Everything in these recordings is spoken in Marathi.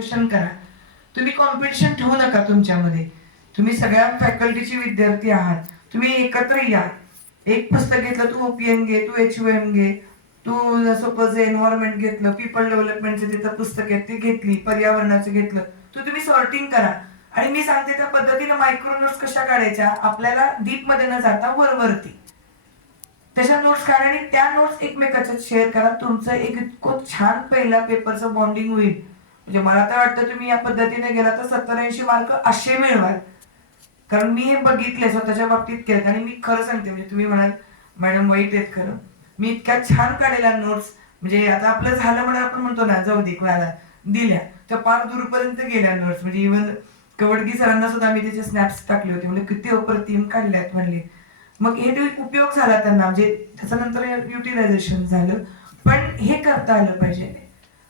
क्वेश्चन करा. तुम्ही कॉम्पिटिशन ठेवू नका तुमच्यामध्ये. तुम्ही सगळ्या फॅकल्टीचे विद्यार्थी आहात. तुम्ही एकत्र या. एक पुस्तक घेतलं, तू ओपीएम घे, तू एचयूएम घे, तू सपोज एन्व्हायरमेंट घेतलं, पीपल डेव्हलपमेंटचे तिथं पुस्तक आहेत ती घेतली, पर्यावरणाचं घेतलं, तुम्ही सॉर्टिंग करा. आणि मी सांगते त्या पद्धतीनं मायक्रो नोट्स कशा काढायच्या, आपल्याला डीप मध्ये न जाता वरती त्याच्या नोट्स काढा आणि त्या नोट्स एकमेकाच्यात शेअर करा. तुमचं एक इतकं छान पहिला पेपरचं बॉन्डिंग होईल. म्हणजे मला तर वाटतं तुम्ही या पद्धतीने गेला तर 70-80 मार्क असे मिळवाल. कारण मी हे बघितले, स्वतःच्या बाबतीत केलं. आणि मी खरं सांगते, म्हणजे तुम्ही म्हणाल मॅडम वाईट आहेत, खरं मी इतक्या छान काढलेल्या नोट्स, म्हणजे आता आपलं झालं म्हणून आपण म्हणतो ना जाऊ दे कोणाला दिल्या, त्या पार दूरपर्यंत गेल्या नोट्स. म्हणजे इव्हन कवडगी सरांना सुद्धा मी त्याचे स्नॅप्स टाकले होते, म्हणजे किती अप्रतिम काढल्यात म्हणले. मग हे उपयोग झाला त्यांना, म्हणजे त्याच्यानंतर युटिलायझेशन झालं. पण हे करता आलं पाहिजे.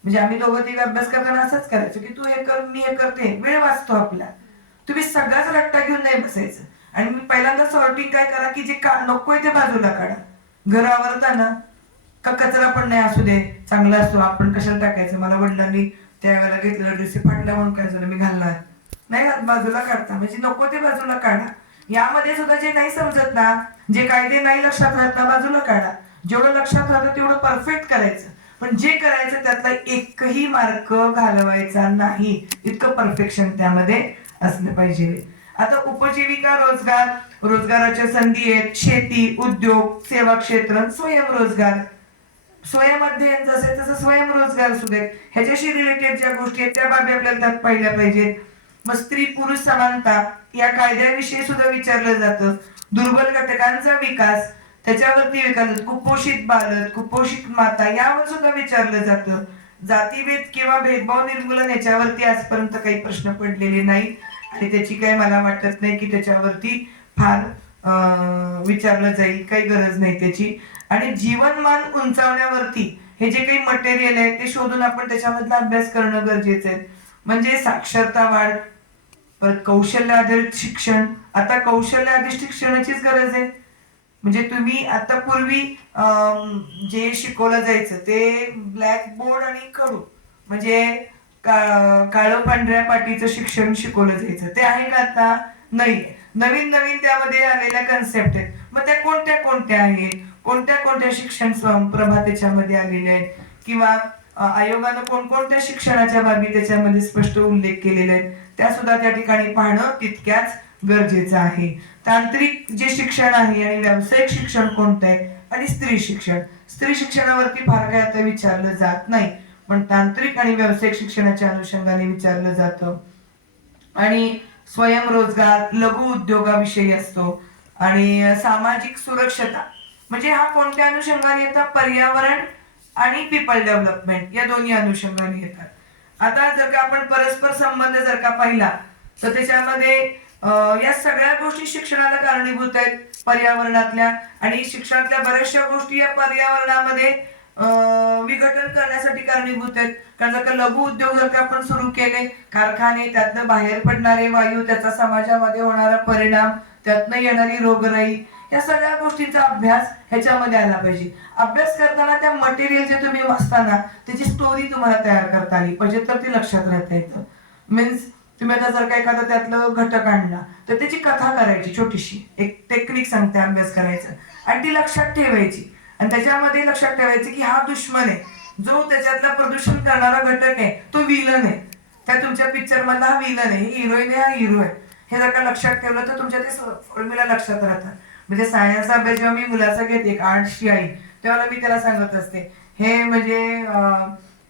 म्हणजे आम्ही दोघं तिघ अभ्यास करताना असंच करायचं की तू हे कर, मी हे करते, वेळ वाचतो आपला. तुम्ही सगळाच रट्टा घेऊन नाही बसायचं. आणि मी पहिल्यांदा सॉर्टिंग काय करा की जे नकोय ते बाजूला काढा. घर आवरताना का कचरा पण नाही असू दे, चांगला असतो, आपण कशाला टाकायचं. मला वडिलांनी त्यावेळेला घेतलेला ड्रेस फाटला म्हणून काय झालं, मी घालणार नाही, बाजूला काढता. म्हणजे नको ते बाजूला काढा. यामध्ये सुद्धा जे नाही समजत ना, जे कायदे नाही लक्षात राहत ना, बाजूला काढा. जेवढं लक्षात राहतं तेवढं परफेक्ट करायचं. पण जे करायचं त्यातला एकही मार्क घालवायचा नाही, इतकं परफेक्शन त्यामध्ये असलं पाहिजे. आता उपजीविका, रोजगार, रोजगाराच्या संधी आहेत, शेती, उद्योग, सेवा क्षेत्र, स्वयंरोजगार. स्वयंअध्ययन जसे तसं स्वयंरोजगार सुद्धा ह्याच्याशी रिलेटेड ज्या गोष्टी आहेत त्या बाबी आपल्याला त्यात पाहिल्या पाहिजेत. मग स्त्री पुरुष समानता या कायद्याविषयी सुद्धा विचारलं जातं. दुर्बल घटकांचा विकास, त्याच्यावरती विकास, कुपोषित बालक, कुपोषित माता यावर सुद्धा विचारलं जातं. जातीभेद किंवा भेदभाव निर्मूलन याच्यावरती आजपर्यंत काही प्रश्न पडलेले नाही. आणि त्याची काही मला वाटत नाही की त्याच्यावरती फार विचारलं जाईल, काही गरज नाही त्याची. आणि जीवनमान उंचावण्यावरती हे जे काही मटेरियल आहे ते शोधून आपण त्याच्यामधला अभ्यास करणं गरजेचं आहे. म्हणजे साक्षरता वाढ, परत कौशल्य आधारित शिक्षण. आता कौशल्य आधारित शिक्षणाचीच गरज आहे. म्हणजे तुम्ही आता पूर्वी जे शिकवलं जायचं ते ब्लॅक बोर्ड आणि कडू, म्हणजे काळं पांढऱ्या पाटीचं शिक्षण शिकवलं जायचं, ते आहे का आता? नाही. नवीन नवीन त्यामध्ये आलेल्या कन्सेप्ट आहेत. मग त्या कोणत्या कोणत्या आहेत, कोणत्या कोणत्या शिक्षण प्रभा त्याच्यामध्ये आलेले आहेत, किंवा आयोगानं कोणकोणत्या शिक्षणाच्या बाबी त्याच्यामध्ये स्पष्ट उल्लेख केलेले आहेत, त्या सुद्धा त्या ठिकाणी पाहणं तितक्याच गरजेचं आहे. तांत्रिक जे शिक्षण आहे आणि व्यावसायिक शिक्षण कोणतं आहे, आणि स्त्री शिक्षण. स्त्री शिक्षणावरती फार काय आता विचारलं जात नाही, पण तांत्रिक आणि व्यावसायिक शिक्षणाच्या अनुषंगाने विचारलं जातं. आणि स्वयंरोजगार, लघु उद्योगाविषयी असतो. आणि सामाजिक सुरक्षता, म्हणजे हा कोणत्या अनुषंगाने येतात? पर्यावरण आणि पीपल डेव्हलपमेंट या दोन्ही अनुषंगाने येतात. आता जर का आपण परस्पर संबंध जर का पाहिला तर त्याच्यामध्ये या सगळ्या गोष्टी शिक्षणाला कारणीभूत आहेत, पर्यावरणातल्या. आणि शिक्षणातल्या बऱ्याचशा गोष्टी या पर्यावरणामध्ये विघटन करण्यासाठी कारणीभूत आहेत. कारण जर का लघु उद्योग जर का आपण सुरू केले, कारखाने, त्यातनं बाहेर पडणारे वायू, त्याचा समाजामध्ये होणारा परिणाम, त्यातनं येणारी रोगराई, या सगळ्या गोष्टींचा अभ्यास ह्याच्यामध्ये आला पाहिजे. अभ्यास करताना त्या मटेरियल जे तुम्ही वाचताना त्याची स्टोरी तुम्हाला तयार करता आली पाहिजे, तर ती लक्षात राहता येतं. मीन्स तुम्ही आता जर का एखादा त्यातलं घटक आणला तर त्याची कथा करायची, छोटीशी एक टेक्निक सांगते अभ्यास करायचं, आणि ती लक्षात ठेवायची. आणि त्याच्यामध्ये लक्षात ठेवायचं की हा दुश्मन आहे, जो त्याच्यातला प्रदूषण करणारा घटक आहे तो विलन आहे, त्या तुमच्या पिक्चर मधला हा विलन आहे, ही हिरोईन आहे, हा हिरो आहे. हे जर का लक्षात ठेवलं तर तुमच्या ते फॉर्म्युला लक्षात राहतात. म्हणजे सायन्सचा अभ्यास जेव्हा मी मुलाचा घेते, एक आर्ट्सची आई, तेव्हा मी त्याला सांगत असते, हे म्हणजे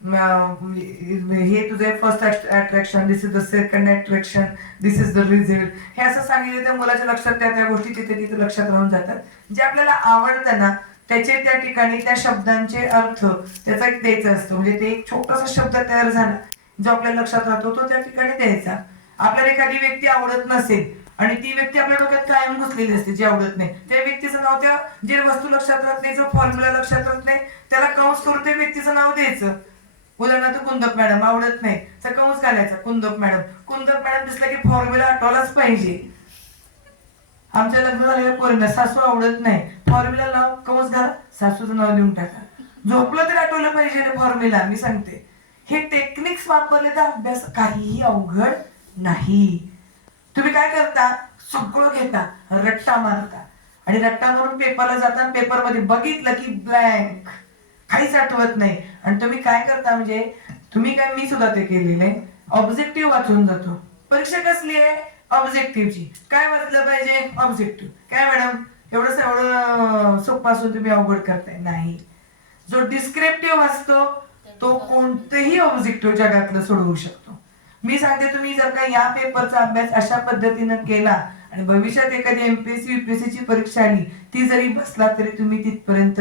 हे तुझे first attraction, this is the second attraction, this is the result. हे असं सांगितलं त्या मुलाच्या लक्षात त्या गोष्टी तिथे तिथे लक्षात राहून जातात. जे आपल्याला आवडतं ना त्याचे त्या ठिकाणी त्या शब्दांचे अर्थ त्याचा एक द्यायचा असतो. म्हणजे ते एक छोटासा शब्द तयार झाला जो आपल्या लक्षात राहतो तो त्या ठिकाणी द्यायचा. आपल्याला एखादी व्यक्ती आवडत नसेल आणि ती व्यक्ती आपल्या डोक्यात कायम घुसलेली असते, जी आवडत नाही, त्या व्यक्तीचं नाव, त्या जे वस्तू लक्षात राहत नाही, जो फॉर्म्युला लक्षात राहत नाही, त्याला कंस करून त्या व्यक्तीचं नाव द्यायचं. उदाहरणार्थ कुंदप मॅडम आवडत नाही तर कंस घालायचा, कुंदप मॅडम. कुंदप मॅडम दिसला की फॉर्म्युला आठवलाच पाहिजे. आमच्या लग्न झालेल्या पोरींना सासू आवडत नाही, फॉर्म्युला नाव कंस घाला, सासूचं नाव लिहून टाका. झोपलं तर आठवलं पाहिजे फॉर्म्युला, मी सांगते. हे टेक्निक्स वापरले तर अभ्यास काहीही अवघड नाही. तुम्ही काय करता, सगळं घेता, रट्टा मारता आणि रट्टा मारून पेपरला जाता, पेपरमध्ये बघितलं की ब्लँक, काहीच आठवत नाही. आणि तुम्ही काय करता म्हणजे तुम्ही काय, मी सुद्धा ते केलेले, ऑब्जेक्टिव्ह वाचून जातो. परीक्षा कसली आहे, ऑब्जेक्टिव्हची. काय वाचलं पाहिजे, ऑब्जेक्टिव्ह. काय मॅडम एवढं सोपं असून तुम्ही अवघड करताय, नाही. जो डिस्क्रिप्टिव्ह असतो तो कोणतेही ऑब्जेक्टिव्ह जगातलं सोडवू शकतो. मी सांगते, तुम्ही जर का या पेपरचा अभ्यास अशा पद्धतीनं केला आणि भविष्यात एखादी एमपीएससी युपीएससी ची परीक्षा आली, ती जरी बसला तरी तुम्ही तिथपर्यंत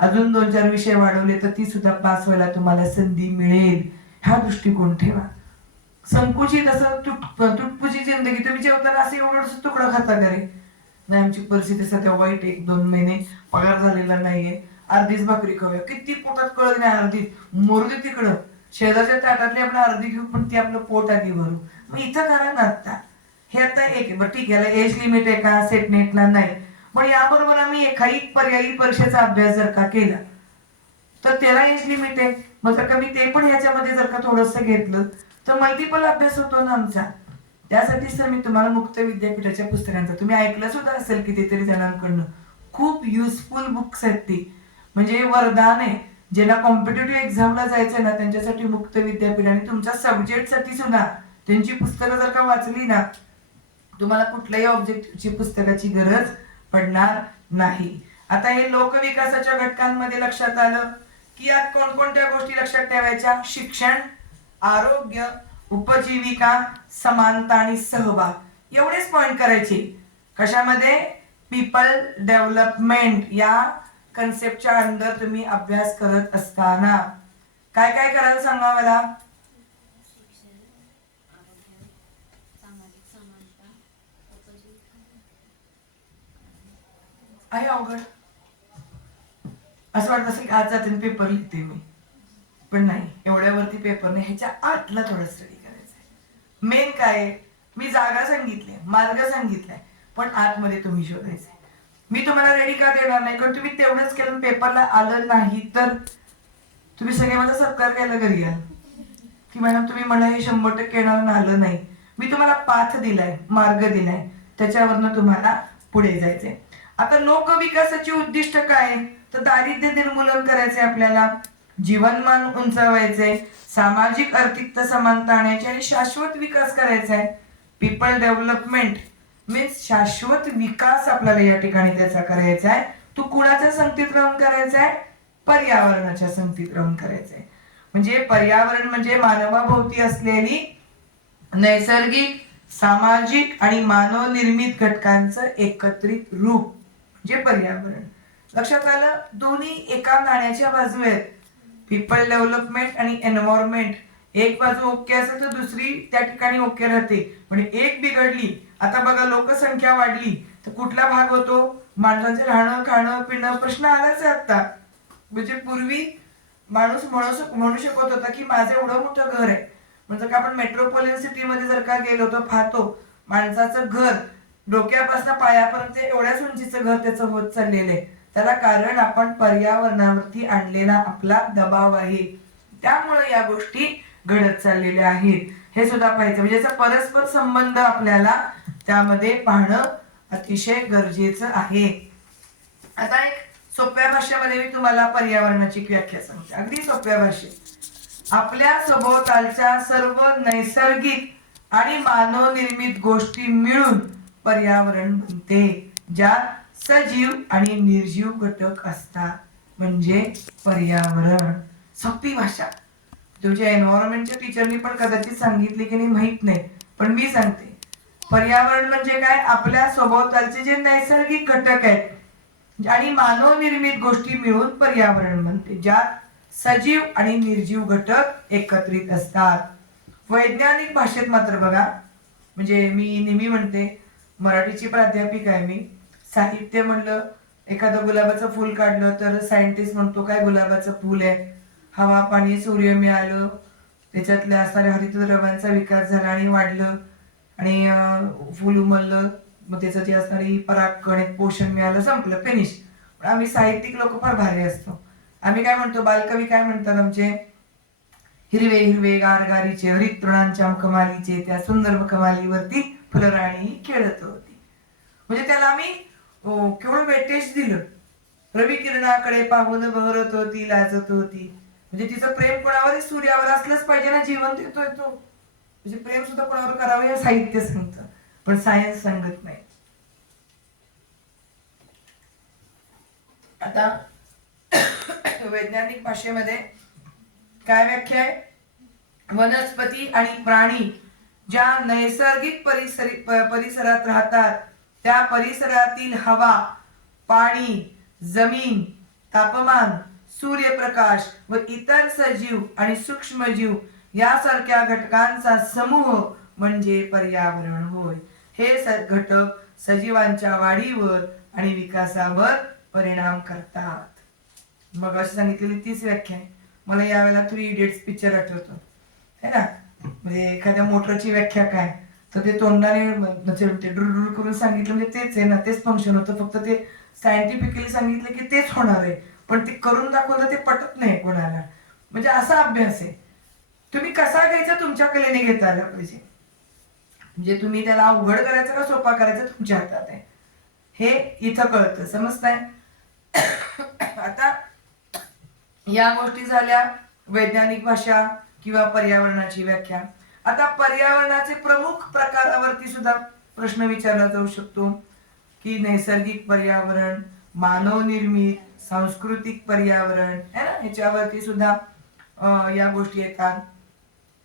अजून 2-4 विषय वाढवले तर ती सुद्धा पास व्हायला तुम्हाला संधी मिळेल. हा दृष्टिकोन ठेवा. संकुचित असं तुटपुची जिंदगी, तुम्ही जेवताना असं एवढं तुकडं खाता करे, नाही आमची परिस्थिती सध्या वाईट, 1-2 महिने पगार झालेला नाहीये, अर्धीच भाकरी खाऊया, किती पोटात कळत नाही, अर्धी मरू दे तिकडं, शेजारच्या ताटातली आपलं अर्धी घेऊ पण ती आपलं पोट आधी भरू. मग इथं करा ना आता. हे आता एक बरं ठीक आहे, एज लिमिट आहे का, सेट नेटला नाही, पण याबरोबर आम्ही एखादी पर्यायी परीक्षेचा अभ्यास जर का केला तर त्याला एज लिमिट आहे. मग जर का मी ते पण ह्याच्यामध्ये जर का थोडंसं घेतलं तर मल्टिपल अभ्यास होतो ना आमचा. त्यासाठीच तर मी तुम्हाला मुक्त विद्यापीठाच्या पुस्तकांचा, तुम्ही ऐकलं सुद्धा असेल कितीतरी जणांकडनं, खूप युजफुल बुक्स आहेत ती, म्हणजे वरदान आहे. ज्याला कॉम्पिटेटिव्ह एक्झामला जायचंय ना त्यांच्यासाठी मुक्त विद्यापीठ, आणि तुमच्या सब्जेक्टसाठी सुद्धा त्यांची पुस्तकं जर का वाचली ना तुम्हाला कुठल्याही ऑब्जेक्टची पुस्तकाची गरज पडणार नाही. आता हे लोकविकासाच्या घटकांमध्ये लक्षात आलं की यात कोणकोणत्या गोष्टी लक्षात ठेवायच्या, शिक्षण, आरोग्य, उपजीविका, समानता आणि सहभाग, एवढेच पॉइंट करायचे. कशामध्ये, पीपल डेव्हलपमेंट या कन्सेप्टच्या अंडर तुम्ही अभ्यास करत असताना काय काय करायला सांगा मला. आहे अवघड असं वाटत असेल की आज जाते पेपर लिहिते मी, पण नाही, एवढ्यावरती पेपर नाही, ह्याच्या आतला थोडा स्टडी करायचा आहे. मेन काय, मी जागा सांगितली, मार्ग सांगितलाय, पण आतमध्ये तुम्ही शोधायचंय. मी तुम्हाला रेडी का देणार नाही, कारण तुम्ही तेवढंच केलं पेपरला आलं नाही तर तुम्ही सगळे माझा सत्कार केला घरी याल की मॅडम तुम्ही मला हे 100% येणार ना, आलं नाही. मी तुम्हाला पाथ दिलाय, मार्ग दिलाय, त्याच्यावरनं तुम्हाला पुढे जायचंय. आता लोकविकासाची उद्दिष्ट काय, तर दारिद्र्य निर्मूलन करायचंय आपल्याला, जीवनमान उंचावायचंय, सामाजिक आर्थिकता समानता आणायची आणि शाश्वत विकास करायचा आहे. पीपल डेव्हलपमेंट मीन्स शाश्वत विकास आपल्याला या ठिकाणी त्याचा करायचा आहे. तो कुणाच्या संगतीत राहून करायचा आहे, पर्यावरणाच्या संगतीत राहून करायचा आहे. म्हणजे पर्यावरण म्हणजे मानवाभोवती असलेली नैसर्गिक, सामाजिक आणि मानव निर्मित घटकांचं एकत्रित रूप म्हणजे पर्यावरण. लक्षात आलं, दोन्ही एका नाण्याच्या बाजू आहेत. पीपल डेव्हलपमेंट आणि एन्व्हायरमेंट, एक बाजू ओके असेल तर दुसरी त्या ठिकाणी ओके राहते, पण एक बिघडली, आता बघा लोकसंख्या वाढली तर कुठला भाग होतो, माणसांचे राहणं खाणं पिणं प्रश्न आलाच आहे आता. म्हणजे पूर्वी माणूस म्हणू शकत होता की माझं एवढं मोठं घर आहे, म्हणजे का आपण मेट्रोपॉलिटन सिटी मध्ये जर का गेलो तर पाहतो माणसाचं घर डोक्यापासून पायापर्यंत एवढ्याच उंचीचं घर त्याचं होत चाललेलं आहे. त्याला कारण आपण पर्यावरणावरती आणलेला आपला दबाव आहे, त्यामुळे या गोष्टी घडत चाललेल्या आहेत. हे सुद्धा पाहायचं, म्हणजे याचा परस्पर संबंध आपल्याला त्यामध्ये पाहणं अतिशय गरजेचं आहे. आता एक सोप्या भाषेमध्ये मी तुम्हाला पर्यावरणाची व्याख्या सांगते, अगदी सोप्या भाषेत. आपल्या सभोवतालच्या सर्व नैसर्गिक आणि मानव निर्मित गोष्टी मिळून पर्यावरण बनते, ज्यात सजीव आणि निर्जीव घटक असतात, म्हणजे पर्यावरण. सोपी भाषा, तुमच्या एन्व्हायरमेंटच्या टीचरनी पण कदाचित सांगितली की नाही माहित नाही, पण मी सांगते. पर्यावरण म्हणजे काय, आपल्या सभोवतालचे जे नैसर्गिक घटक आहेत आणि मानव निर्मित गोष्टी मिळून पर्यावरण बनते, ज्यात सजीव आणि निर्जीव घटक एकत्रित असतात. वैज्ञानिक भाषेत मात्र बघा, म्हणजे मी नेहमी म्हणते मराठीची प्राध्यापिका आहे मी, साहित्य म्हणलं एखादं गुलाबाचं फूल काढलं तर सायंटिस्ट म्हणतो काय गुलाबाचं फूल आहे, हवा पाणी सूर्य मिळालं, त्याच्यातल्या असणाऱ्या हरितद्रव्यांचा विकास झाला आणि वाढलं आणि फूल उमललं, मग त्याचं जे असणारी परागकण एक पोषण मिळालं, संपलं, फिनिश. पण आम्ही साहित्यिक लोक फार भारी असतो. आम्ही काय म्हणतो, बालकवी काय म्हणतात आमचे, हिरवे हिरवे गारगारीचे हरित तृणांच्या कमालीचे त्या सुंदर कमालीवरती फुलराणी खेळत होती. म्हणजे त्याला आम्ही केवढं वेटेज दिलं. रवी किरणाकडे पाहून बहरत होती, लाजत होती. म्हणजे तिचं प्रेम कोणावर, सूर्यावर असलंच पाहिजे ना, जीवन देतोय तो. म्हणजे प्रेम सुद्धा कोणावर करावं हे साहित्य सांगतं, पण सायन्स सांगत नाही. आता वैज्ञानिक भाषेमध्ये काय व्याख्या आहे? वनस्पती आणि प्राणी ज्या नैसर्गिक परिसरात राहतात त्या परिसरातील हवा, पाणी, जमीन, तापमान, सूर्यप्रकाश व इतर सजीव आणि सूक्ष्मजीव यासारख्या घटकांचा समूह म्हणजे पर्यावरण होय. हे घटक सजीवांच्या वाढीवर आणि विकासावर परिणाम करतात. मग अशी सांगितलेली 30 व्याख्या आहे. मला यावेळेला 3 इडियट्स पिक्चर आठवतो है ना. म्हणजे एखाद्या मोटरची व्याख्या काय, तर ते तोंडाने ड्रुर करून सांगितलं म्हणजे तेच आहे ना, तेच फंक्शन होतं. फक्त ते सायंटिफिकली सांगितलं की तेच होणार आहे, पण ते करून दाखवलं ते पटत नाही कोणाला. म्हणजे असा अभ्यास आहे. तुम्ही कसा घ्यायचा तुमच्या कलेने घेता आला पाहिजे. म्हणजे तुम्ही त्याला अवघड करायचं का सोपा करायचा तुमच्या हातात आहे, हे इथं कळतं. समजताय? आता या गोष्टी झाल्या वैज्ञानिक भाषा किंवा पर्यावरणाची व्याख्या. आता पर्यावरणाचे प्रमुख प्रकारावरती सुद्धा प्रश्न विचारला जाऊ शकतो की नैसर्गिक पर्यावरण, मानव निर्मित, सांस्कृतिक पर्यावरण है ना, ह्याच्यावरती सुद्धा या गोष्टी येतात.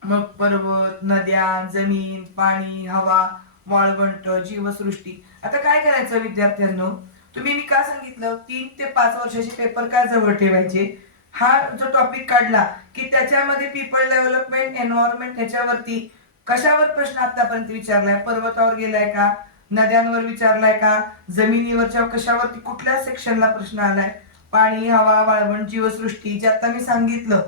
मग पर्वत, नद्या, जमीन, पाणी, हवा, वाळवंट, जीवसृष्टी. आता काय करायचं विद्यार्थ्यांनो, तुम्ही मी का सांगितलं 3 ते 5 वर्षाचे पेपर का जवळ ठेवायचे, हा जो टॉपिक काढला की त्याच्यामध्ये पीपल डेव्हलपमेंट, एन्व्हायरमेंट ह्याच्यावरती कशावर प्रश्न आतापर्यंत विचारलाय? पर्वतावर गेलाय का, नद्यांवर विचारलाय का, जमिनीवरच्या कशावरती कुठल्या सेक्शनला प्रश्न आलाय, पाणी, हवा, वाळवंट, जीवसृष्टी जे आता मी सांगितलं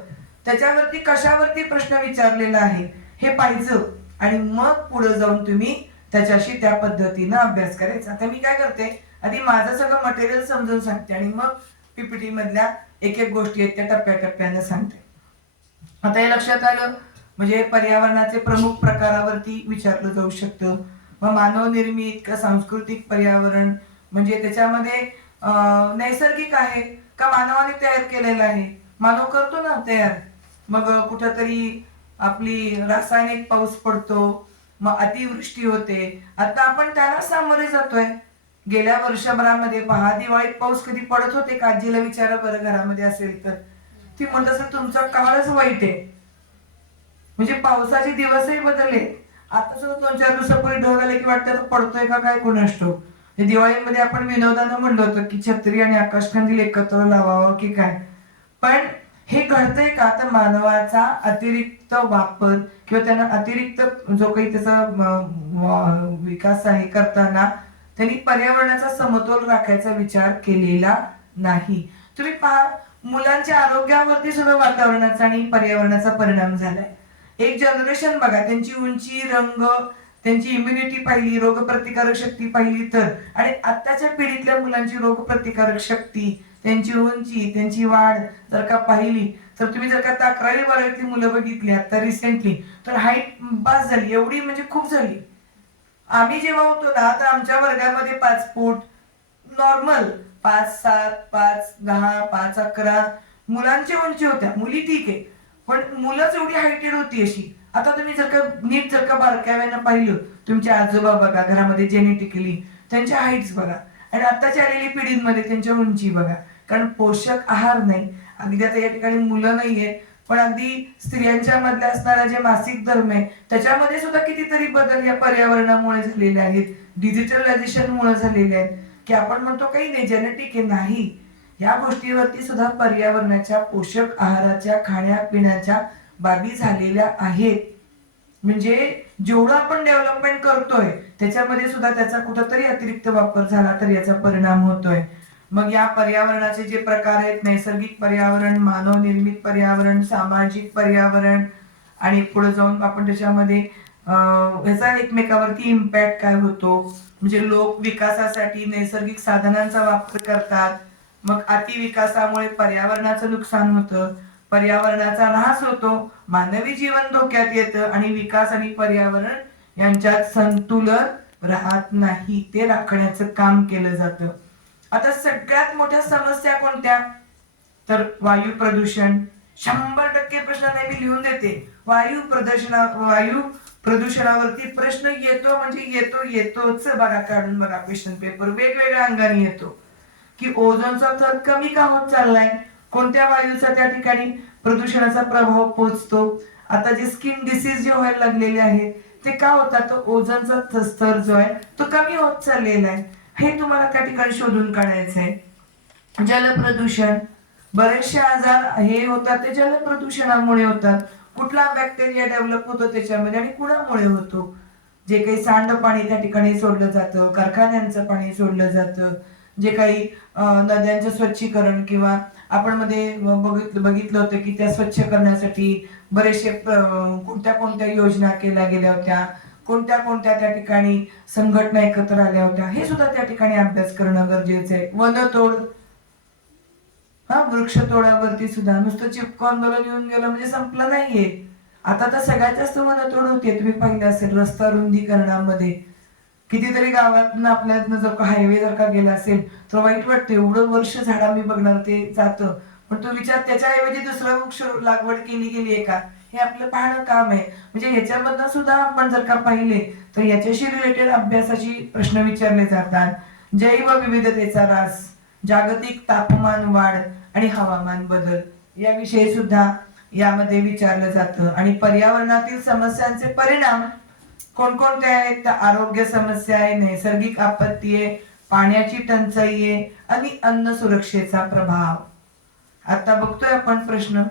त्याच्यावरती कशावरती प्रश्न विचारलेला आहे हे पाहायचं आणि मग पुढे जाऊन तुम्ही त्याच्याशी त्या पद्धतीनं अभ्यास करायचा. आता मी काय करते, आधी माझं सगळं मटेरियल समजून सांगते आणि मग पीपीटी मधल्या एक एक गोष्टी आहेत त्या टप्प्याटप्प्यानं सांगते. आता हे लक्षात आलं. म्हणजे पर्यावरणाचे प्रमुख प्रकारावरती विचारलं जाऊ शकतं. मग मानव निर्मित का सांस्कृतिक पर्यावरण, म्हणजे त्याच्यामध्ये नैसर्गिक आहे का मानवाने तयार केलेलं आहे. मानव करतो ना तयार. मग कुठंतरी आपली रासायनिक पाऊस पडतो, मग अतिवृष्टी होते. आता आपण त्याला सामोरे जातोय. गेल्या वर्षभरामध्ये पहा, दिवाळीत पाऊस कधी पडत होते का? आजीला विचारा बरं घरामध्ये असेल तर. ती म्हणत असेल तुमचा काळच वाईट आहे. म्हणजे पावसाचे दिवसही बदलले. आता सुद्धा 2-4 दिवसापूर्वी ढग आले की वाटतं पडतोय का काय कोणास ठाऊक. दिवाळीमध्ये आपण विनोदानं म्हणलं होतं की छत्री आणि आकाशकंदील एकत्र लावावं की काय, पण हे घडतंय का? तर मानवाचा अतिरिक्त वापर किंवा त्यांना अतिरिक्त जो काही त्याचा विकास आहे करताना त्यांनी पर्यावरणाचा समतोल राखायचा विचार केलेला नाही. तुम्ही पहा, मुलांच्या आरोग्यावरती सुद्धा वातावरणाचा आणि पर्यावरणाचा परिणाम झालाय. एक जनरेशन बघा, त्यांची उंची, रंग, त्यांची इम्युनिटी पाहिली, रोगप्रतिकारक शक्ती पाहिली तर, आणि आताच्या पिढीतल्या मुलांची रोगप्रतिकारक शक्ती, त्यांची उंची, त्यांची वाढ जर का पाहिली तर तुम्ही जर का 11वी-12वीतली मुलं बघितली आता रिसेंटली, तर हाईट बास झाली, एवढी म्हणजे खूप झाली. आम्ही जेव्हा होतो ना तर आमच्या वर्गामध्ये 5 फूट नॉर्मल, 5'7", 5'10", 5'11" मुलांची उंची होत्या. मुली ठीक आहे, पण मुलंच एवढी हायटेड होती अशी. आता तुम्ही जर का नीट जर का बारकाव्यानं पाहिलं, तुमच्या आजोबा बघा घरामध्ये जेनेटिकली त्यांच्या हाईट्स बघा, आणि आताच्या आलेली पिढींमध्ये त्यांच्या उंची बघा. कारण पोषक आहार नाही. अगदी आता या ठिकाणी मुलं नाहीये, पण अगदी स्त्रियांच्या मधल्या असणारा जे मासिक धर्म आहे त्याच्यामध्ये सुद्धा कितीतरी बदल या पर्यावरणामुळे झालेले आहेत, डिजिटलायझेशन मुळे झालेले आहेत. की आपण म्हणतो काही नाही जेनेटिक आहे, नाही. या गोष्टीवरती सुद्धा पर्यावरणाच्या पोषक आहाराच्या खाण्यापिण्याच्या बाबी झालेल्या आहेत. म्हणजे जेवढं आपण डेव्हलपमेंट करतोय त्याच्यामध्ये सुद्धा त्याचा कुठंतरी अतिरिक्त वापर झाला तर याचा परिणाम होतोय. मग या पर्यावरणाचे जे प्रकार आहेत, नैसर्गिक पर्यावरण, मानव निर्मित पर्यावरण, सामाजिक पर्यावरण, आणि पुढे जाऊन आपण त्याच्यामध्ये याचा एकमेकावरती इम्पॅक्ट काय होतो. म्हणजे लोक विकासासाठी नैसर्गिक साधनांचा वापर करतात, मग अतिविकासामुळे पर्यावरणाचं नुकसान होतं. पर्यावरणाचा ऱ्हास होतो, मानवी जीवन धोक्यात येतं आणि विकास आणि पर्यावरण यांच्यात संतुलन राहत नाही, ते राखण्याचं काम केलं जातं. आता सगळ्यात मोठ्या समस्या कोणत्या, तर वायू प्रदूषण. 100% प्रश्न नाही, मी लिहून देते. वायू प्रदूषणावरती प्रश्न येतो म्हणजे येतोच. बघा, काढून बघा क्वेश्चन पेपर, वेगवेगळ्या अंगाने येतो की ओझोनचा थर कमी का होत चाललाय, कोणत्या वायूचा त्या ठिकाणी प्रदूषणाचा प्रभाव पोहोचतो. आता जे स्किन डिसीज जे व्हायला लागलेले आहेत ते का होतात, तो ओझोनचा स्तर जो आहे तो कमी होत चाललेला आहे, हे तुम्हाला त्या ठिकाणी शोधून काढायचं आहे. जलप्रदूषण, बरेचसे आजार हे होतात ते जलप्रदूषणामुळे होतात. कुठला बॅक्टेरिया डेव्हलप होतो त्याच्यामध्ये आणि कुणामुळे होतो, जे काही सांडपाणी त्या ठिकाणी सोडलं जातं, कारखान्यांचं पाणी सोडलं जातं, जे काही नद्यांचं स्वच्छीकरण किंवा आपण मध्ये बघितलं होतं की त्या स्वच्छ करण्यासाठी बरेचसे कोणत्या कोणत्या योजना केल्या गेल्या होत्या, कोणत्या कोणत्या त्या ठिकाणी संघटना एकत्र आल्या होत्या, हे सुद्धा त्या ठिकाणी अभ्यास करणं गरजेचं आहे. वनतोड, वृक्षतोडावरती सुद्धा नुसतं चिपको आंदोलन येऊन गेलं म्हणजे संपलं नाहीये. आता तर सगळ्यात जास्त वनतोड होते, तुम्ही पाहिलं असेल रस्ता रुंदीकरणामध्ये. कितीतरी गावातनं आपल्यातनं जर का हायवे जर का गेला असेल तर वाईट वाटतं, एवढं वर्ष झाडा मी बघणार ते जातं, पण तो विचार त्याच्याऐवजी दुसरं वृक्ष लागवड केली गेली आहे का, हे आपलं पाहणं काम आहे. म्हणजे ह्याच्यामधनं सुद्धा आपण जर का पाहिले तर याच्याशी रिलेटेड अभ्यासाची प्रश्न विचारले जातात. जैवविविधतेचा ऱ्हास, जागतिक तापमान वाढ आणि हवामान बदल याविषयी सुद्धा यामध्ये विचारलं जातं. आणि पर्यावरणातील समस्यांचे परिणाम कोणकोणते आहेत, तर आरोग्य समस्या आहे, नैसर्गिक आपत्ती आहे, पाण्याची टंचाई आहे आणि अन्न सुरक्षेचा प्रभाव. आता बघतोय आपण प्रश्न,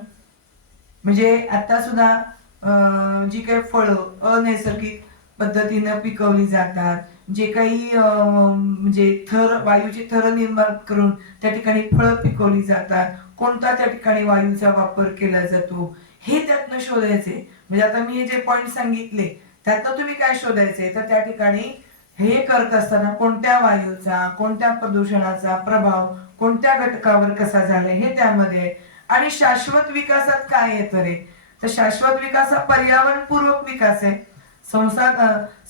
म्हणजे आता सुद्धा जी काही फळं अनैसर्गिक पद्धतीनं पिकवली जातात, जे काही म्हणजे वायूचे थर निर्माण करून त्या ठिकाणी फळं पिकवली जातात, कोणता त्या ठिकाणी वायूचा वापर केला जातो, हे त्यातनं शोधायचे. म्हणजे आता मी हे जे पॉइंट सांगितले त्यातनं तुम्ही काय शोधायचे, तर त्या ठिकाणी हे करत असताना कोणत्या वायूचा, कोणत्या प्रदूषणाचा प्रभाव कोणत्या घटकावर कसा झालाय हे त्यामध्ये. आणि शाश्वत विकासात काय येतं रे, तर शाश्वत विकास हा पर्यावरणपूर्वक विकास आहे,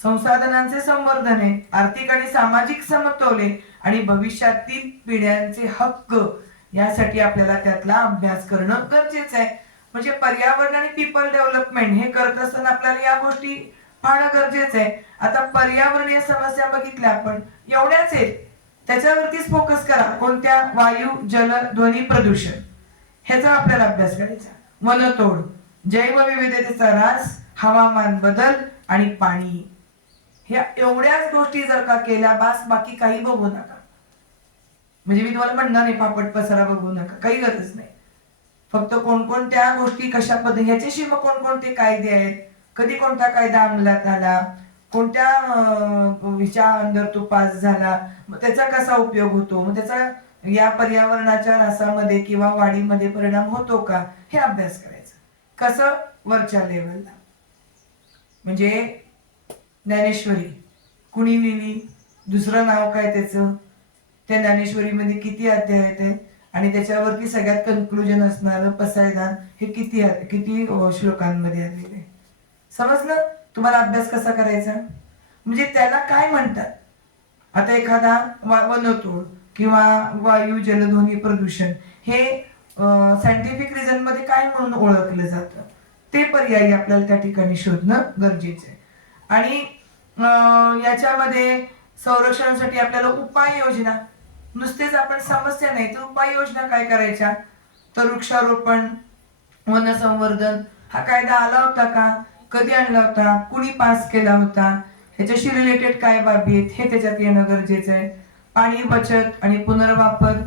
संसाधनांचे संवर्धन आहे, आर्थिक आणि सामाजिक समतोल आहे आणि भविष्यातील पिढ्यांचे हक्क, यासाठी आपल्याला त्यातला अभ्यास करणं गरजेचं आहे. म्हणजे पर्यावरण आणि पीपल डेव्हलपमेंट हे करत असताना आपल्याला या गोष्टी पाहणं गरजेचं आहे. आता पर्यावरणीय समस्या बघितल्या आपण, एवढ्याच आहेत, त्याच्यावरतीच फोकस करा. कोणत्या, वायू, जल, ध्वनी प्रदूषण, ह्याचा आपल्याला अभ्यास करायचा. वनतोड, जैवविविधतेचा ऱ्हास, हवामान बदल आणि पाणी, ह्या एवढ्याच गोष्टी जर का केल्या बास, बाकी काही बघू नका. म्हणजे मी तुम्हाला म्हणणार नाही पापड पसारा बघू नका, काही गरज नाही. फक्त कोणकोणत्या गोष्टी कशा पद्धती, ह्याच्याशी मग कोणकोणते कायदे आहेत, कधी कोणता कायदा अंमलात आला, कोणत्या विच्या अंडर तो पास झाला, मग त्याचा कसा उपयोग होतो, मग त्याचा या पर्यावरणाच्या ऱ्हासामध्ये किंवा वाढीमध्ये परिणाम होतो का, हे अभ्यास करायचा. कसं, वरच्या लेवलला. म्हणजे ज्ञानेश्वरी कुणी लिहिली, दुसरं नाव काय त्याचं, त्या ज्ञानेश्वरीमध्ये किती अध्याय आहेत आणि त्याच्यावरती सगळ्यात कन्क्लुजन असणारं पसायदान हे किती श्लोकांमध्ये आलेलं आहे. समजलं तुम्हाला अभ्यास कसा करायचा. म्हणजे त्याला काय म्हणतात, आता एखादा वनतोड किंवा वायू जलध्वनी प्रदूषण हे सायंटिफिक रिझन मध्ये काय म्हणून ओळखलं जातं, ते पर्यायी आपल्याला त्या ठिकाणी शोधणं गरजेचं आहे. आणि याच्यामध्ये संरक्षणासाठी आपल्याला उपाययोजना, नुसतेच आपण समस्या नाही तर उपाययोजना काय करायच्या, तर वृक्षारोपण, वनसंवर्धन हा कायदा आला होता का, कधी आणला होता, कुणी पास केला होता, ह्याच्याशी रिलेटेड काय बाबी आहेत हे त्याच्यात येणं गरजेचं आहे. पाणी बचत आणि पुनर्वापर,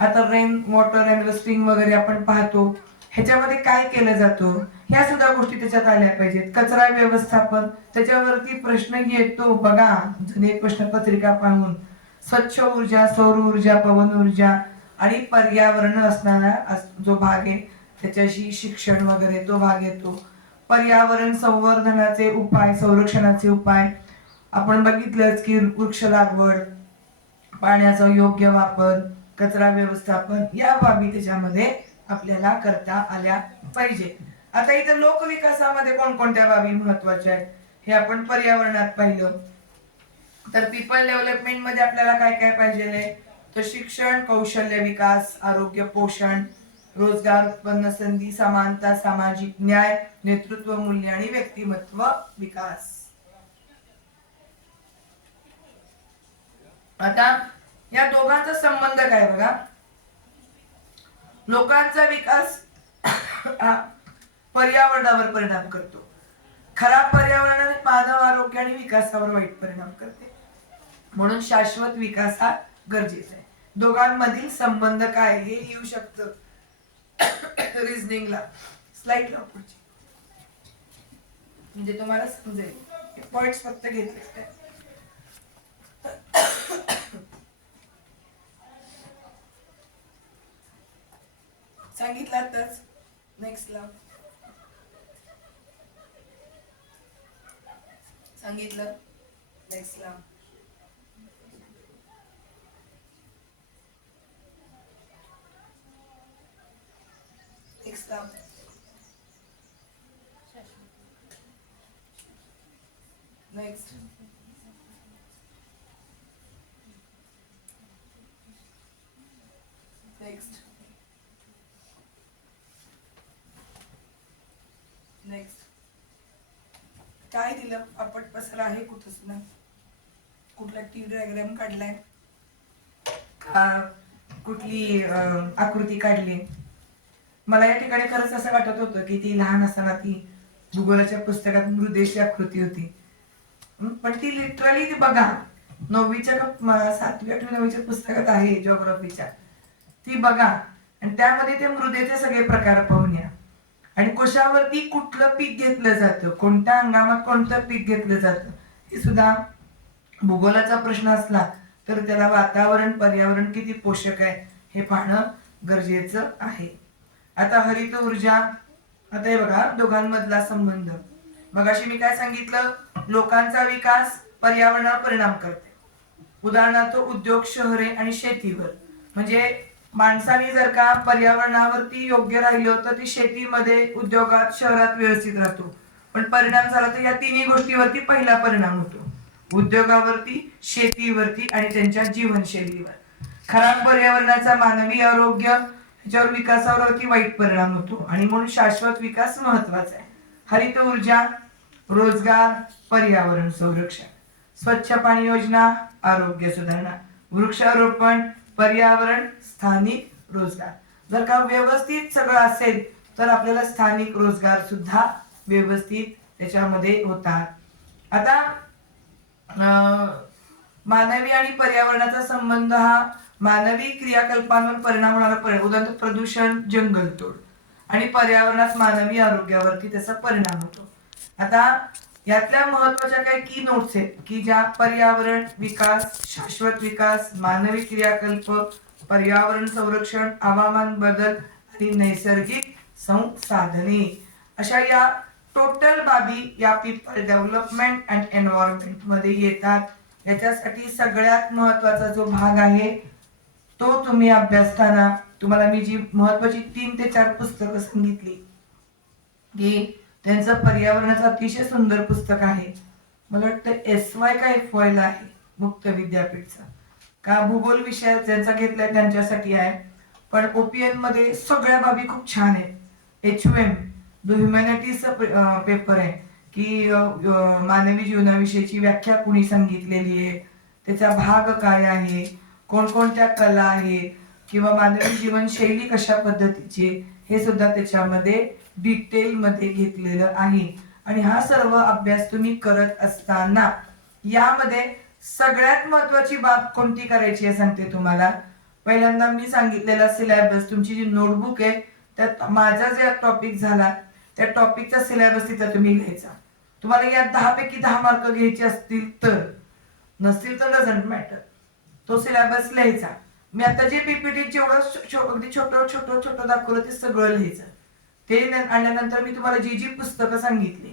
आता रेन वॉटर हार्वेस्टिंग वगैरे आपण पाहतो, ह्याच्यामध्ये काय केलं जातं, ह्या सुद्धा गोष्टी त्याच्यात आल्या पाहिजेत. कचरा व्यवस्थापन, त्याच्यावरती प्रश्न येतो बघा, एक प्रश्नपत्रिका पाहून. स्वच्छ ऊर्जा, सौर ऊर्जा, पवन ऊर्जा आणि पर्यावरण असणारा जो भाग आहे त्याच्याशी शिक्षण वगैरे तो भाग येतो. पर्यावरण संवर्धनाचे उपाय, संरक्षणाचे उपाय आपण बघितलंच की वृक्ष लागवड, पाण्याचा योग्य वापर, कचरा व्यवस्थापन, या बाबी त्याच्यामध्ये आपल्याला करता आल्या पाहिजे. आता इथं लोकविकासामध्ये कोणकोणत्या बाबी महत्वाच्या आहेत हे आपण पर्यावरणात पाहिलं. तर पीपल डेव्हलपमेंट मध्ये आपल्याला काय काय पाहिजे, तर शिक्षण, कौशल्य विकास, आरोग्य, पोषण, रोजगार, उत्पन्न संधी, समानता, सामाजिक न्याय, नेतृत्व मूल्य आणि व्यक्तिमत्व विकास. आता या दोघांचा संबंध काय बघा. लोकांचा विकास हा पर्यावरणावर परिणाम करतो. खराब पर्यावरणाने मानव आरोग्य आणि विकासावर वाईट परिणाम करते. म्हणून शाश्वत विकास हा गरजेचा आहे. दोघांमधील संबंध काय हे येऊ शकतं रिझनिंगला. स्लाइड लाव पुढची, म्हणजे तुम्हाला समजेल. पॉइंट्स फक्त घेतले. सांगितलं आताच. नेक्स्ट लाव. सांगितलं. नेक्स्ट लाव. नेक्स्ट लाव. नेक्स्ट. नेक्स्ट. नेक्स्ट. काय दिलं? आपट पसरा आहे कुठंच नाही. कुठला टी डायग्राम काढलाय का, कुठली आकृती काढली? मला या ठिकाणी खरंच असं वाटत होतं की ती लहान असताना ती भूगोलाच्या पुस्तकात मृदेशी आकृती होती, पण ती लिटरली ती बघा 9वीच्या 7वी 8वी 9वीच्या पुस्तकात आहे जिओग्राफीच्या. ती बघा आणि त्यामध्ये ते मृदेचे सगळे प्रकार पाहून या. आणि कशावरती कुठलं पीक घेतलं जातं, कोणत्या हंगामात कोणतं पीक घेतलं जातं हे सुद्धा भूगोलाचा प्रश्न असला तर त्याला वातावरण पर्यावरण किती पोषक आहे हे पाहणं गरजेचं आहे. आता हरित ऊर्जा. आता हे बघा दोघांमधला संबंध. मगाशी मी काय सांगितलं, लोकांचा विकास पर्यावरणावर परिणाम करते. उदाहरणार्थ उद्योग, शहरे आणि शेतीवर. म्हणजे माणसाने जर का पर्यावरणावरती योग्य राहिलो तर ती शेतीमध्ये, उद्योगात, शहरात व्यवस्थित राहतो. पण परिणाम झाला तर या तिन्ही गोष्टीवरती पहिला परिणाम होतो, उद्योगावरती, शेतीवरती आणि त्यांच्या जीवनशैलीवर. खराब पर्यावरणाचा मानवी आरोग्य ह्याच्यावर विकासावरती वाईट परिणाम होतो आणि म्हणून शाश्वत विकास महत्वाचा आहे. हरित ऊर्जा, रोजगार, पर्यावरण संरक्षण, स्वच्छ पाणी योजना, आरोग्य सुधारणा, वृक्षारोपण, पर्यावरण, स्थानिक रोजगार. जर का व्यवस्थित सगळं असेल तर आपल्याला स्थानिक रोजगार सुद्धा व्यवस्थित त्याच्यामध्ये होतात. आता मानवी आणि पर्यावरणाचा संबंध हा मानवी क्रियाकल्पांवर परिणाम होणारा उदाहरणार्थ प्रदूषण, जंगलतोड आणि पर्यावरणात मानवी आरोग्यावरती त्याचा परिणाम होतो. आता यातल्या महत्वाच्या काही की नोट्स आहेत की ज्या पर्यावरण विकास, शाश्वत विकास, मानवी क्रियाकल्प, पर्यावरण संरक्षण, हवामान बदल आणि नैसर्गिक संसाधने अशा या टोटल बाबी या पीपल डेव्हलपमेंट अँड एन्व्हायरमेंट मध्ये येतात. याच्यासाठी सगळ्यात महत्वाचा जो भाग आहे तो तुम्ही अभ्यासताना तुम्हाला मी जी महत्वाची 3 ते 4 पुस्तकं सांगितली की त्यांचं पर्यावरणाचं अतिशय सुंदर पुस्तक आहे. मला वाटतं SY का FY ला आहे मुक्त विद्यापीठचा. का भूगोल विषय ज्यांचा घेतलाय त्यांच्यासाठी आहे, पण OPN मध्ये सगळ्या बाबी खूप छान आहेत. HUM जो ह्युमॅनिटीजचा पेपर आहे की मानवी जीवनाविषयीची व्याख्या कुणी सांगितलेली आहे, त्याचा भाग काय आहे, कोणकोणत्या कला आहे किंवा मानवी जीवनशैली कशा पद्धतीची, हे सुद्धा त्याच्यामध्ये डिटेल मध्ये घेतलेलं आहे. आणि हा सर्व अभ्यास तुम्ही करत असताना यामध्ये सगळ्यात महत्वाची बाब कोणती करायची आहे सांगते तुम्हाला. पहिल्यांदा मी सांगितलेला सिलेबस, तुमची जी नोटबुक आहे त्यात माझा जे टॉपिक झाला त्या टॉपिकचा सिलेबस तिथं तुम्ही लिहायचा. तुम्हाला यात 10 पैकी 10 मार्क घ्यायचे असतील तर, नसतील तर डझंट मॅटर, तो सिलेबस लिहायचा. मी आता जे पीपीटी जेवढं अगदी छोटं छोटं छोटं दाखवलं ते सगळं लिहायचं. ते आल्यानंतर मी तुम्हाला जी जी पुस्तकं सांगितली,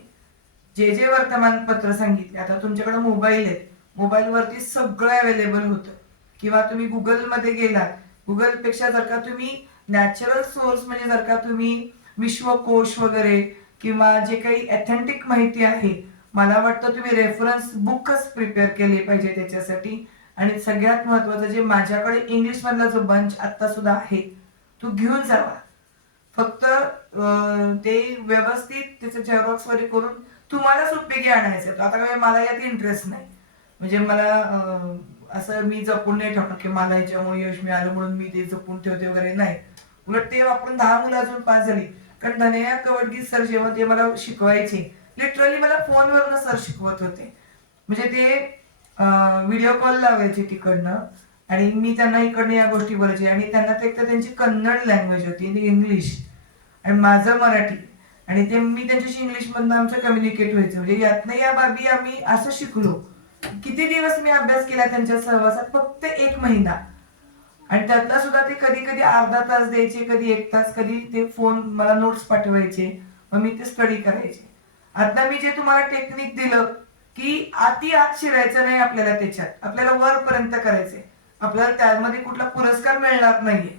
जे जे वर्तमानपत्र सांगितले, आता तुमच्याकडे मोबाईल आहेत, मोबाईलवरती सगळं अवेलेबल होतं किंवा तुम्ही गुगलमध्ये गेलात, गुगलपेक्षा जर का तुम्ही नॅचरल सोर्स म्हणजे जर का तुम्ही विश्वकोश वगैरे किंवा जे काही ऑथेंटिक माहिती आहे, मला वाटतं तुम्ही रेफरन्स बुकच प्रिपेअर केले पाहिजे त्याच्यासाठी. आणि सगळ्यात महत्वाचं जे माझ्याकडे इंग्लिश मधला जो बंच आता सुद्धा आहे तो घेऊन जावा. फक्त ते व्यवस्थित त्याचं झेरॉक्स वगैरे करून तुम्हालाच उपयोगी आणायचं. आता काय मला यात इंटरेस्ट नाही, म्हणजे मला असं मी जपून नाही ठेवणार की मला ह्याच्यामुळे यश मिळालं म्हणून मी ते जपून ठेवते वगैरे नाही. उलट ते वापरून 10 मुलं अजून पास झाली. कारण धनया कवडगी सर जेव्हा ते मला शिकवायचे, लिटरली मला फोनवरनं सर शिकवत होते. म्हणजे ते व्हिडिओ कॉल लावायचे तिकडनं आणि मी त्यांना इकडनं या गोष्टी बोलायचे. आणि त्यांना ते एक तर त्यांची कन्नड लँग्वेज होती, इंग्लिश, आणि माझं मराठी. आणि ते मी त्यांच्याशी इंग्लिश मधनं आमचं कम्युनिकेट व्हायचं. म्हणजे यातनं या बाबी आम्ही असं शिकलो. किती दिवस मी अभ्यास केला त्यांच्या सहवासात? फक्त 1 महिना. आणि त्यातला सुद्धा ते कधी कधी अर्धा तास द्यायचे, कधी 1 तास, कधी ते फोन मला नोट्स पाठवायचे, मग मी ते स्टडी करायचे. आता मी जे तुम्हाला टेक्निक दिलं की अति आत शिरायचं नाही आपल्याला, त्याच्यात आपल्याला वरपर्यंत करायचंय. आपल्याला त्यामध्ये कुठला पुरस्कार मिळणार नाहीये.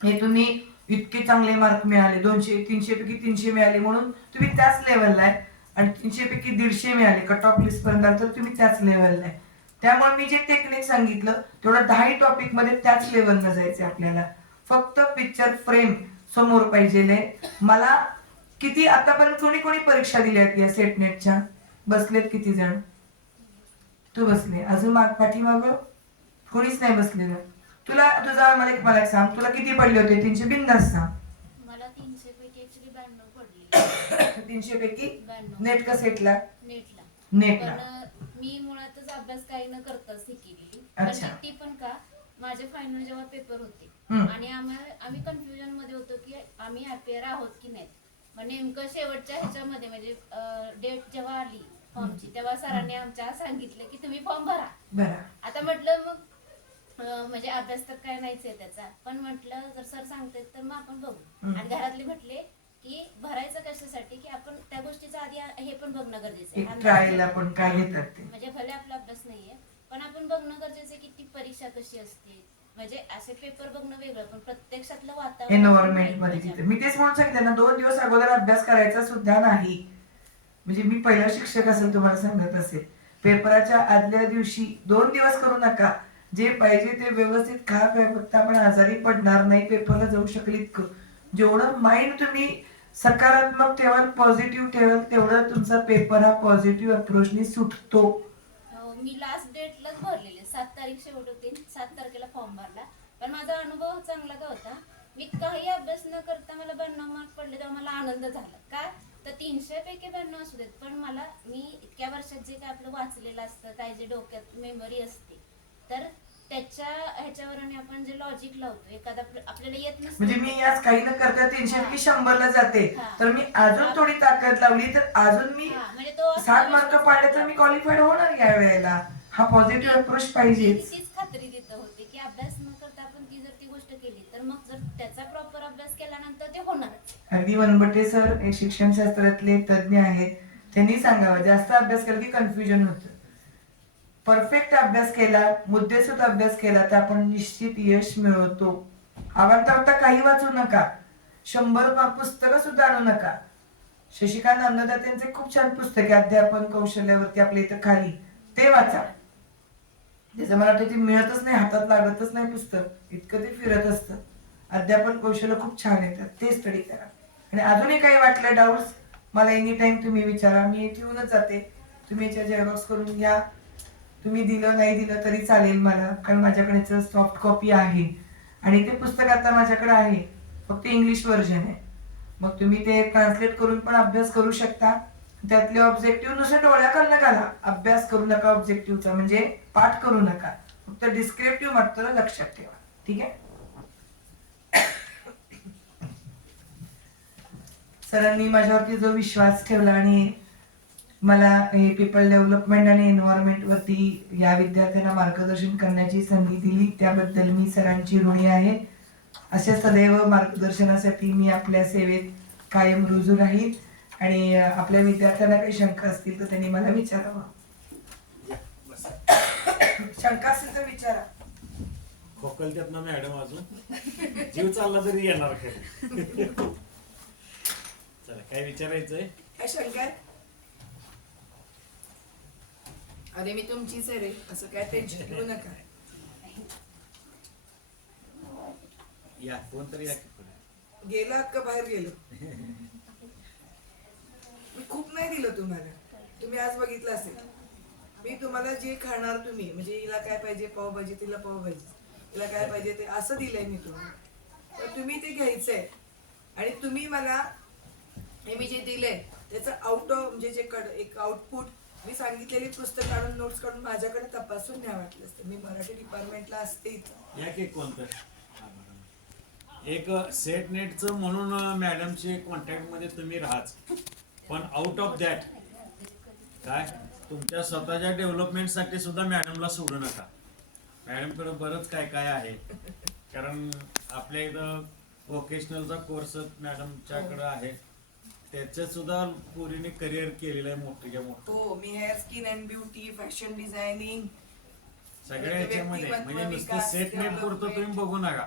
हे तुम्ही इतके चांगले मार्क मिळाले, 200 300 पैकी 300 मिळाले म्हणून तुम्ही त्याच लेवलला आहे. आणि 300 पैकी 150 मिळाले, कट ऑफ लिस्ट पर्यंत आले तर तुम्ही त्याच लेवलला आहे. त्यामुळे मी जे टेक्निक सांगितलं तेवढं 10 टॉपिक मध्ये त्याच लेवलला जायचं आपल्याला. फक्त पिक्चर फ्रेम समोर पाहिजे. मला किती आतापर्यंत कोणी कोणी परीक्षा दिल्या आहेत या सेट नेटच्या? बसलेत किती जण? तू बसले, अजून पाठीमाग कोणीच नाही बसलेलं. तुला तुझा मला एक सांग, तुला किती पडले होते? 300 बिंदास सांग. मला 300 पैकी ऍक्च्युली 92 पडले. 300 पैकी 92 नेट का सेटला? नेटला. नेटला. पण मी मुळातच अभ्यास काही न करताच हे केलेली. अच्छा. ती पण का, माझे फायनल जेव्हा पेपर होते आणि आम्ही कन्फ्युजन मध्ये होतो की आम्ही अपेअर आहोत की नाही. मग नेमकं शेवटच्या ह्याच्यामध्ये म्हणजे डेट जेव्हा आली फॉर्मची, तेव्हा सरांनी आमच्या सांगितलं की तुम्ही फॉर्म भरा. बरं. आता म्हटलं मग म्हणजे अभ्यास तर काय नाहीच आहे त्याचा, पण म्हटलं जर सर सांगतात तर मग आपण बघू. आणि घरातले म्हटले की भरायचं कशासाठी की आपण त्या गोष्टीचा आधी हे पण बघणं गरजेचं आहे. ट्रायल आपण काय घेतात ते, म्हणजे भले आपला अभ्यास नाहीये पण आपण बघणं गरजेचं आहे की ती परीक्षा कशी असते. म्हणजे असे पेपर बघणं वेगळं, पण प्रत्यक्षातलं वातावरण एन्व्हायरमेंट मध्ये तिथे मी तेच म्हणून सांगितलं ना, 2 दिवस अगोदर अभ्यास करायचा सुद्धा नाही. म्हणजे मी पहिला शिक्षक असेल तुम्हाला सांगत असेल, पेपराच्या आदल्या दिवशी 2 दिवस करू नका. जे पाहिजे ते व्यवस्थित खा प्या, फक्त आपण आजारी पडणार नाही, पेपरला जाऊ शकेल इतकं. जेवढं माइंड तुम्ही सकारात्मक ठेवाल, पॉझिटिव्ह ठेवाल, तेवढं तुमचा पेपर हा पॉझिटिव्ह अप्रोचने सुटतो. मी लास्ट डेटलाच भरलेले, 7 तारीख शेवट होती, 7 तारखेला फॉर्म भरला. पण माझा अनुभव चांगला का होता, मी काही अभ्यास न करता मला 92 मार्क पडले तेव्हा मला आनंद झाला. का तर 300 पैकी 92 असू देत, पण मी इतक्या वर्षात जे काय आपलं वाचलेलं असतं, काय जे डोक्यात मेमरी असते, तर त्याच्या ह्याच्यावर आपण जे लॉजिक लावतो एखादा आपल्याला येत नसतं. म्हणजे मी आज काही न करता 300 पैकी 100 ला जाते, हा. तर मी अजून थोडी ताकद लावली तर अजून मी म्हणजे तो 60 मार्क पाडले तर मी क्वालिफाईड होणार या वेळेला. हा पॉझिटिव्ह अप्रोच पाहिजे. तीच खात्री तिथं होती की अभ्यास न करता आपण ती गोष्ट केली तर मग जर त्याचा प्रॉपर अभ्यास केल्यानंतर ते होणार. अगदी वनबटे सर हे शिक्षणशास्त्रातले तज्ञ आहेत, त्यांनी सांगावं जास्त अभ्यास केला की कन्फ्युजन होतं. परफेक्ट अभ्यास केला, मुद्देसूद अभ्यास केला तर आपण निश्चित यश मिळवतो. आवडता काही वाचू नका, 100 पुस्तकं सुद्धा आणू नका. शशिकांत अन्नदात्यांचे खूप छान पुस्तक आहे अध्यापन कौशल्यावरती, आपल्या इथं खाली, ते वाचा. त्याचं मला वाटतं ते मिळतच नाही, हातात लागतच नाही पुस्तक, इतकं ते फिरत असतं. अध्यापन कौशल्य खूप छान येतात, ते स्टडी करा. आणि अजूनही काही वाटलं डाऊट्स मला एनी टाइम तुम्ही विचारा, मी ठेवूनच जाते. तुम्ही याच्या झेरॉक्स करून घ्या, तुम्ही दिलं नाही दिलं तरी चालेल मला, कारण माझ्याकडे सॉफ्ट कॉपी आहे. आणि ते पुस्तक आता माझ्याकडे आहे, फक्त इंग्लिश व्हर्जन आहे. मग तुम्ही ते ट्रान्सलेट करून पण अभ्यास करू शकता. त्यातले ऑब्जेक्टिव्ह नुसतं डोळ्याखालनं घाला, अभ्यास करू नका ऑब्जेक्टिव्हचा, म्हणजे पाठ करू नका, फक्त डिस्क्रिप्टिव्ह मात्र लक्षात ठेवा. ठीक आहे. सरांनी माझ्यावरती जो विश्वास ठेवला आणि मला हे पीपल डेव्हलपमेंट आणि एन्व्हायरमेंट वरती या विद्यार्थ्यांना मार्गदर्शन करण्याची संधी दिली, त्याबद्दल मी सरांची ऋणी आहे. अशा सदैव मार्गदर्शनासाठी मी आपल्या सेवेत कायम रुजू राहील. आणि आपल्या विद्यार्थ्यांना काही शंका असतील तर त्यांनी मला विचारावं. शंका असेल तर विचारा. खोकलत्यात ना मॅडम अजून जीव चालला तरी येणार खरं. चला काय विचारायचंय? काय शंका आहे? अरे मी तुमचीच आहे रे, असं काय टेन्शन घेऊ नका. या कोणतरी या की पुढे. गेलात का बाहेर गेलो? मी खूप नाही दिलं तुम्हाला, तुम्ही आज बघितलं असेल. मी तुम्हाला जे खाणार तुम्ही, म्हणजे हिला काय पाहिजे पावभाजी, तिला पावभाजी, तिला काय पाहिजे ते असं दिलंय मी तुम्हाला. तर तुम्ही ते घ्यायचंय आणि तुम्ही मला हे मी जे दिलंय त्याचं आउट ऑफ म्हणजे जे एक आउटपुट मी सांगितलेली पुस्तक काढून नोट्स काढून माझ्याकडे तपासून न्या वाटलं असतं. मी मराठी डिपार्टमेंटला असते इथं. या की कोणतं एक सेट नेटचं म्हणून मॅडमचे कॉन्टॅक्ट मध्ये तुम्ही राहाच, पण आउट ऑफ दॅट काय तुमच्या स्वतःच्या डेव्हलपमेंट साठी सुद्धा मॅडमला सोडू नका. मॅडमकडे बरंच काय काय आहे, कारण आपल्या इथं व्होकेशनलचा कोर्स मॅडमच्याकडे आहे, त्याच्यात सुद्धा पुरीने करिअर केलेलं आहे मोठ्या मोठं. हो, मी hair skin and beauty, fashion designing सगळ्या याच्यामध्ये म्हणजे नुसतं सेट नेट पुरतं तुम्ही बघू नका.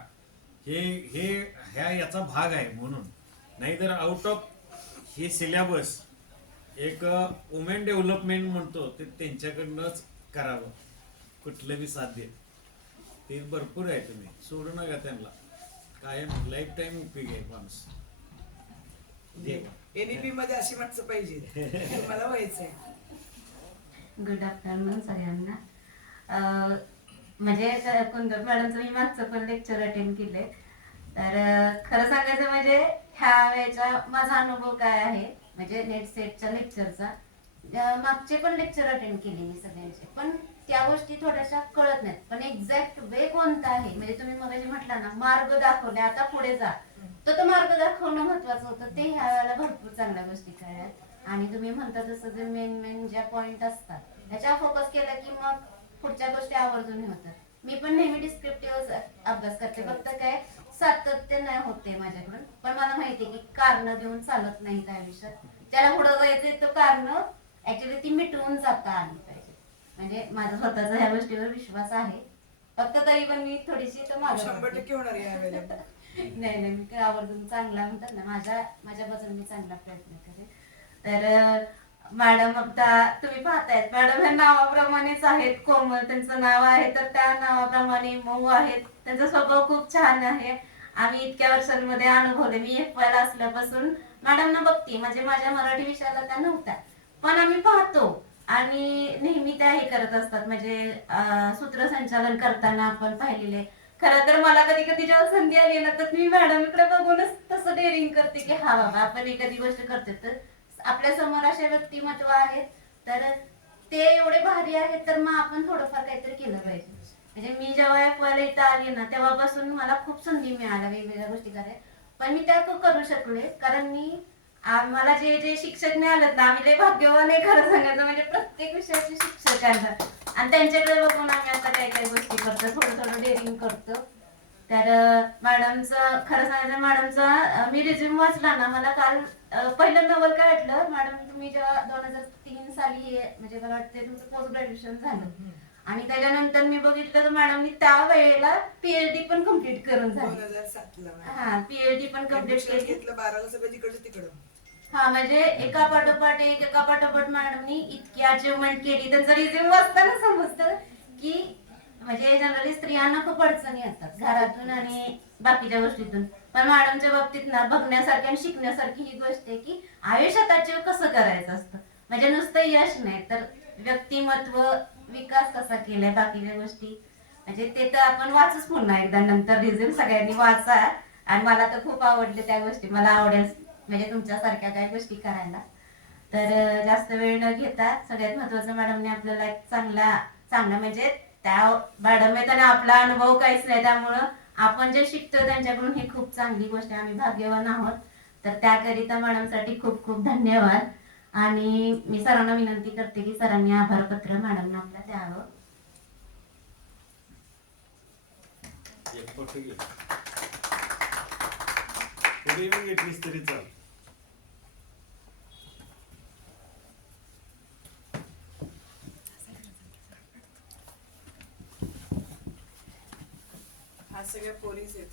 ह्या याचा भाग आहे म्हणून, नाहीतर आउट ऑफ हे सिलेबस एक वुमेन डेव्हलपमेंट म्हणतो ते त्यांच्याकडनंच करावं. कुठलं बी साध्य ते भरपूर आहे, तुम्ही सोडू नका त्यांना. कायम लाईफ टाईम उपयोग आहे माणूस. एनईपी मध्ये अशी माणसं पाहिजे, मला व्हायचंय. गुड आफ्टरनून सगळ्यांना. म्हणजे कुंदर मॅडमचं मी मागचं पण लेक्चर अटेंड केले. तर खरं सांगायचं म्हणजे ह्या वेळेचा माझा अनुभव काय आहे, म्हणजे नेट सेटच्या लेक्चरचा. मागचे पण लेक्चर अटेंड केले मी सगळ्यांचे, पण त्या गोष्टी थोड्याशा कळत नाहीत. पण एक्झॅक्ट वे कोणता आहे, म्हणजे तुम्ही मगाशी म्हटला ना मार्ग दाखवले, आता पुढे जा, तो मार्ग दाखवणं महत्वाचं होतं. ते ह्या वेळेला भरपूर चांगल्या गोष्टी कळल्या. आणि तुम्ही म्हणता तसं जे मेन ज्या पॉइंट असतात त्याच्यावर फोकस केला की मग पुढच्या गोष्टी आवर्जून होतात. मी पण नेहमी डिस्क्रिप्टिव्ह अभ्यास करते, फक्त काय सातत्य नाही होते माझ्याकडून. पण मला माहिती आहे की कारण देऊन चालत नाही त्या आयुष्यात. ज्याला पुढे जायचंय तो कारण ऍक्च्युली ती मिटवून जाता आली पाहिजे. म्हणजे माझा स्वतःचा ह्या गोष्टीवर विश्वास आहे, फक्त तरी पण मी थोडीशी तर मागे 100% होणार यावेळेला. नाही मी काय आवर्जून चांगला म्हणतात ना, माझ्या बाजूने मी चांगला प्रयत्न करेन. तर मॅडम आता तुम्ही पाहतायत, मॅडम ह्या नावाप्रमाणेच आहेत, कोमल त्यांचं नाव आहे, तर त्या नावाप्रमाणे मऊ आहेत. त्यांचा स्वभाव खूप छान आहे. आम्ही इतक्या वर्षांमध्ये अनुभवले. मी FY ला असल्यापासून मॅडमना बघते, म्हणजे माझ्या मराठी विषयाला त्या नव्हत्या, पण आम्ही पाहतो आणि नेहमी त्या हे करत असतात. म्हणजे सूत्रसंचालन करताना आपण पाहिलेले. खरं तर मला कधी कधी जेव्हा संधी आली ना, तर मी मॅडमकडे बघूनच तसं डेअरिंग करते की हा बाबा आपण एखादी गोष्ट करते तर आपल्या समोर असे व्यक्तिमत्व आहेत, तर ते एवढे भारी आहेत, तर मग आपण थोडंफार काहीतरी केलं पाहिजे. म्हणजे मी जेव्हा FY ला इथं आली ना, तेव्हापासून मला खूप संधी मिळाल्या वेगवेगळ्या गोष्टी करायला, पण मी त्या करू शकले कारण मी मला जे शिक्षक मिळालेत ना, आम्ही लय भाग्यवान आहे खरं सांगायचं. म्हणजे प्रत्येक विषयाचे शिक्षक आहेत आणि त्यांच्याकडे बघून आम्ही आता काही गोष्टी करतो, थोडं डेअरिंग करतो. तर मॅडमचं खरं सांगायचं, मॅडमचा मी रिझ्यूम वाचला ना, मला काल पहिलं नवल काय वाटलं, मॅडम तुम्ही जेव्हा 2003 साली म्हणजे मला वाटते तुमचं पोस्ट ग्रॅज्युएशन झालं आणि त्याच्यानंतर मी बघितलं तर मॅडमनी त्या वेळेला PhD पण कम्प्लीट करून झाली. 2007 ला हा, PhD पण कम्प्लीट केली. घेतलं 12 ला सगळं जिकडचं तिकडं. हा, म्हणजे एका पाठोपाठ मॅडमनी इतकी अचिव्हमेंट केली. त्यांचा रिझ्यूम वाचताना समजतं की म्हणजे जनरली स्त्रियांना खूप अडचणी येतात घरातून आणि बाकीच्या गोष्टीतून, पण मॅडमच्या बाबतीत ना बघण्यासारखी आणि शिकण्यासारखी ही गोष्ट आहे की आयुष्यात अचीव कसं करायचं असतं. म्हणजे नुसतं यश नाही तर व्यक्तिमत्व विकास कसा केलाय, बाकीच्या गोष्टी. म्हणजे ते तर आपण वाचूच पुन्हा एकदा नंतर रिझ्यूम सगळ्यांनी वाचा. आणि मला तर खूप आवडले त्या गोष्टी, मला आवडेल म्हणजे तुमच्यासारख्या काही गोष्टी करायला. तर जास्त वेळ न घेता सगळ्यात महत्वाचं, मॅडमने आपल्याला एक चांगला म्हणजे त्या मॅडम आहेत आणि आपला अनुभव काहीच नाही, त्यामुळं आपण जे शिकतो त्यांच्याकडून ही खूप चांगली गोष्ट आहे. आम्ही भाग्यवान आहोत. तर त्याकरिता मॅडमसाठी खूप खूप धन्यवाद. आणि मी सरांना विनंती करते की सरांनी आभार पत्र मॅडमना आपल्या द्यावं. पुढे घेतलीस तरी चाल. आज सगळ्या पोरीच आहेत.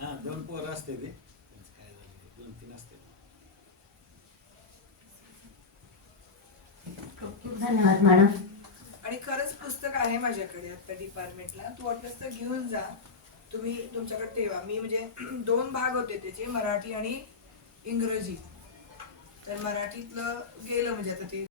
हा 2 पोरं असते ते 2-3 असते. खूप खूप धन्यवाद मॅडम. आणि खरंच पुस्तक आहे माझ्याकडे आता डिपार्टमेंटला, तू वाटलंस तर घेऊन जा, तुम्ही तुमच्याकडे ठेवा. मी म्हणजे 2 भाग होते त्याचे, मराठी आणि इंग्रजी. तर मराठीतलं गेलं म्हणजे आता ते